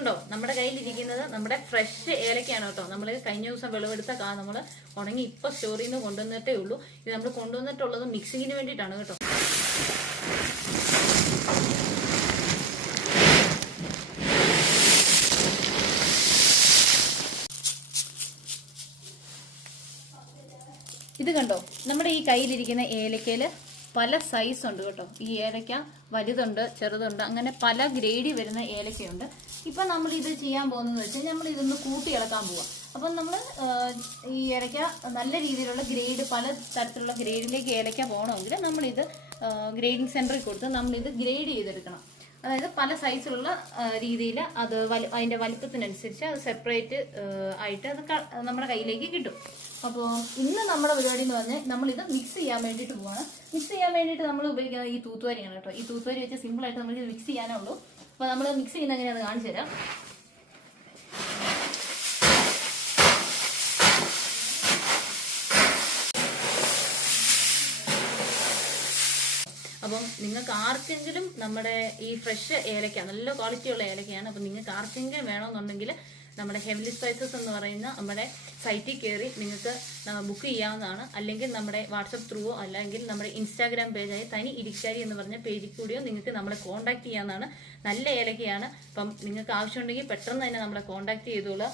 ഇതുണ്ടോ നമ്മുടെ കയ്യിലിരിക്കുന്നത് നമ്മുടെ ഫ്രഷ് ഏലക്കയാണ് കേട്ടോ. നമ്മൾ കഴിഞ്ഞ ദിവസം വിളവെടുത്ത നമ്മൾ ഉണങ്ങി ഇപ്പൊ സ്റ്റോറിൽ നിന്ന് കൊണ്ടുവന്നിട്ടേ ഉള്ളൂ. ഇത് നമ്മൾ കൊണ്ടുവന്നിട്ടുള്ളത് മിക്സിങ്ങിന് വേണ്ടിയിട്ടാണ് കേട്ടോ. ഇത് കണ്ടോ, നമ്മുടെ ഈ കയ്യിലിരിക്കുന്ന ഏലക്കയില് പല സൈസ് ഉണ്ട് കേട്ടോ. ഈ ഏലക്ക വലുതുണ്ട്, ചെറുതുണ്ട്, അങ്ങനെ പല ഗ്രേഡിൽ വരുന്ന ഏലക്കയുണ്ട്. ഇപ്പൊ നമ്മൾ ഇത് ചെയ്യാൻ പോകുന്നതെന്ന് വെച്ചാൽ നമ്മൾ ഇതൊന്ന് കൂട്ടി ഇളക്കാൻ പോവാം. അപ്പം നമ്മൾ ഈ ഏലക്ക നല്ല രീതിയിലുള്ള ഗ്രേഡ്, പല തരത്തിലുള്ള ഗ്രേഡിലേക്ക് ഏലക്ക പോകണമെങ്കിൽ നമ്മളിത് ഗ്രേഡിംഗ് സെന്ററിൽ കൊടുത്ത് നമ്മളിത് ഗ്രേഡ് ചെയ്തെടുക്കണം. അതായത് പല സൈസിലുള്ള രീതിയിൽ അത് അതിന്റെ വലിപ്പത്തിനനുസരിച്ച് അത് സെപ്പറേറ്റ് ആയിട്ട് അത് നമ്മുടെ കയ്യിലേക്ക് കിട്ടും. അപ്പോൾ ഇന്ന് നമ്മുടെ പരിപാടി എന്ന് പറഞ്ഞാൽ നമ്മളിത് മിക്സ് ചെയ്യാൻ വേണ്ടിയിട്ട് പോവാണ്. മിക്സ് ചെയ്യാൻ വേണ്ടിയിട്ട് നമ്മൾ ഉപയോഗിക്കുന്നത് ഈ തൂത്തുവാരിയാണ് കേട്ടോ. ഈ തൂത്തുവാരി വെച്ച് സിമ്പിളായിട്ട് നമുക്ക് മിക്സ് ചെയ്യാനേ ഉള്ളൂ. അപ്പോൾ നമ്മൾ മിക്സ് ചെയ്യുന്ന എങ്ങനെയാണെന്ന് കാണിച്ചു തരാം. അപ്പം നിങ്ങൾക്ക് ആർക്കെങ്കിലും നമ്മുടെ ഈ ഫ്രഷ് ഏലക്ക, നല്ല ക്വാളിറ്റിയുള്ള ഏലക്കയാണ്, അപ്പം നിങ്ങൾക്ക് ആർക്കെങ്കിലും വേണമെന്നുണ്ടെങ്കിൽ നമ്മുടെ ഹെവൻലി സ്പൈസസ് എന്ന് പറയുന്ന നമ്മുടെ സൈറ്റിൽ കയറി നിങ്ങൾക്ക് ബുക്ക് ചെയ്യാവുന്നതാണ്. അല്ലെങ്കിൽ നമ്മുടെ വാട്സപ്പ് ത്രൂവോ അല്ലെങ്കിൽ നമ്മുടെ ഇൻസ്റ്റാഗ്രാം പേജായ തനി ഇരിക്കാരി എന്ന് പറഞ്ഞ പേജിൽ കൂടിയോ നിങ്ങൾക്ക് നമ്മളെ കോൺടാക്ട് ചെയ്യാവുന്നതാണ്. നല്ല ഏലക്കയാണ്. അപ്പം നിങ്ങൾക്ക് ആവശ്യമുണ്ടെങ്കിൽ പെട്ടെന്ന് തന്നെ നമ്മളെ കോൺടാക്ട് ചെയ്തോളൂ.